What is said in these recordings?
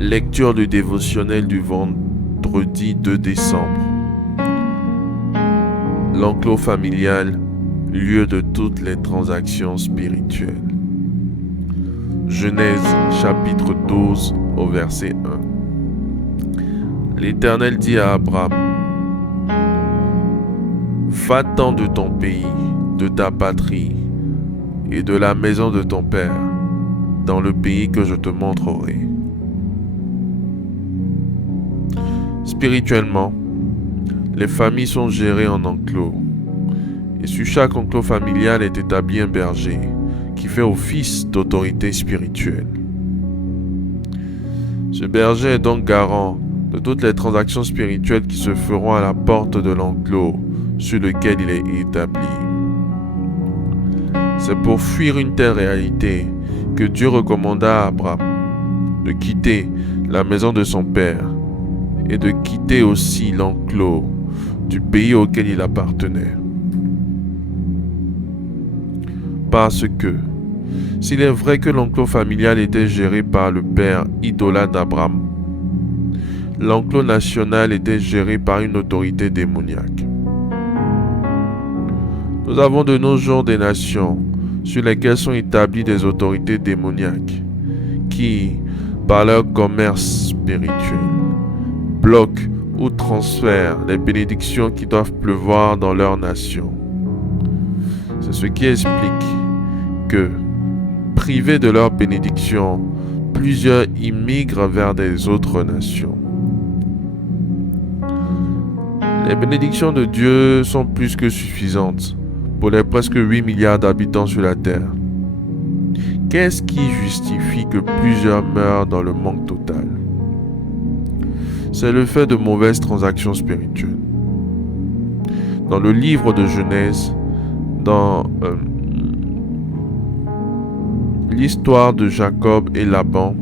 Lecture du dévotionnel du vendredi 2 décembre. L'enclos familial, lieu de toutes les transactions spirituelles. Genèse chapitre 12 au verset 1. L'Éternel dit à Abraham: Va-t'en de ton pays, de ta patrie et de la maison de ton père, dans le pays que je te montrerai. Spirituellement, les familles sont gérées en enclos. Et sur chaque enclos familial est établi un berger qui fait office d'autorité spirituelle. Ce berger est donc garant de toutes les transactions spirituelles qui se feront à la porte de l'enclos sur lequel il est établi. C'est pour fuir une telle réalité que Dieu recommanda à Abraham de quitter la maison de son père et de quitter aussi l'enclos du pays auquel il appartenait. Parce que, s'il est vrai que l'enclos familial était géré par le père idolâtre d'Abraham, l'enclos national était géré par une autorité démoniaque. Nous avons de nos jours des nations sur lesquelles sont établies des autorités démoniaques qui, par leur commerce spirituel, bloquent ou transfèrent les bénédictions qui doivent pleuvoir dans leur nation. C'est ce qui explique que, privés de leur bénédiction, plusieurs immigrent vers des autres nations. Les bénédictions de Dieu sont plus que suffisantes pour les presque 8 milliards d'habitants sur la terre. Qu'est-ce qui justifie que plusieurs meurent dans le manque total? C'est le fait de mauvaises transactions spirituelles. Dans le livre de Genèse, dans l'histoire de Jacob et Laban,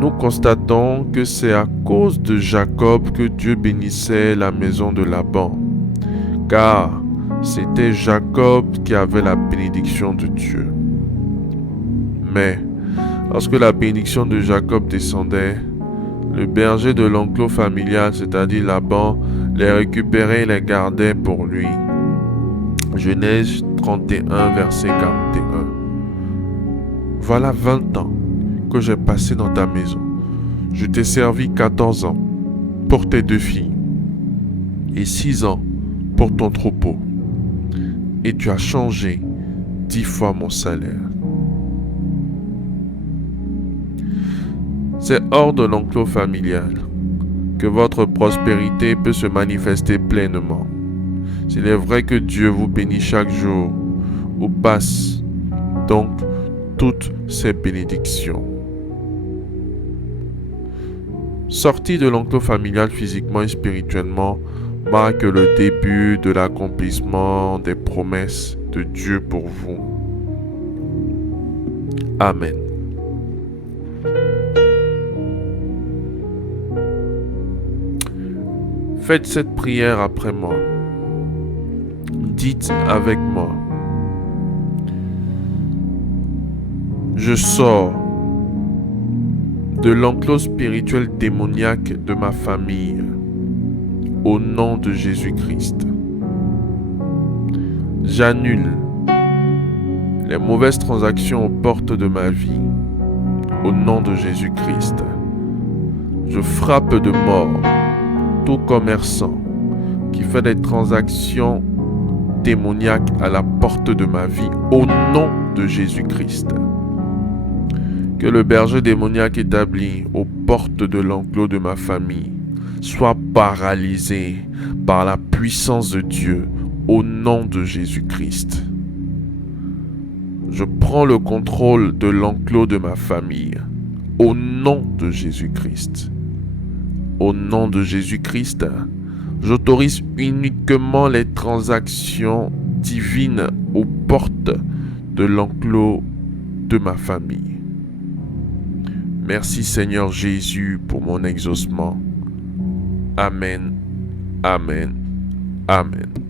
nous constatons que c'est à cause de Jacob que Dieu bénissait la maison de Laban, car c'était Jacob qui avait la bénédiction de Dieu. Mais lorsque la bénédiction de Jacob descendait, le berger de l'enclos familial, c'est-à-dire Laban, les récupérait et les gardait pour lui. Genèse 31, verset 41. Voilà 20 ans que j'ai passé dans ta maison. Je t'ai servi 14 ans pour tes 2 filles et 6 ans pour ton troupeau. Et tu as changé 10 fois mon salaire. C'est hors de l'enclos familial que votre prospérité peut se manifester pleinement. S'il est vrai que Dieu vous bénit chaque jour, où passent donc toutes ces bénédictions. Sortir de l'enclos familial physiquement et spirituellement marque le début de l'accomplissement des promesses de Dieu pour vous. Amen. Faites cette prière après moi. Dites avec moi: je sors de l'enclos spirituel démoniaque de ma famille au nom de Jésus-Christ. J'annule les mauvaises transactions aux portes de ma vie au nom de Jésus-Christ. Je frappe de mort tout commerçant qui fait des transactions démoniaques à la porte de ma vie au nom de Jésus-Christ. Que le berger démoniaque établi aux portes de l'enclos de ma famille soit paralysé par la puissance de Dieu au nom de Jésus-Christ. Je prends le contrôle de l'enclos de ma famille au nom de Jésus-Christ. Au nom de Jésus-Christ, j'autorise uniquement les transactions divines aux portes de l'enclos de ma famille. Merci Seigneur Jésus pour mon exaucement. Amen, amen, amen.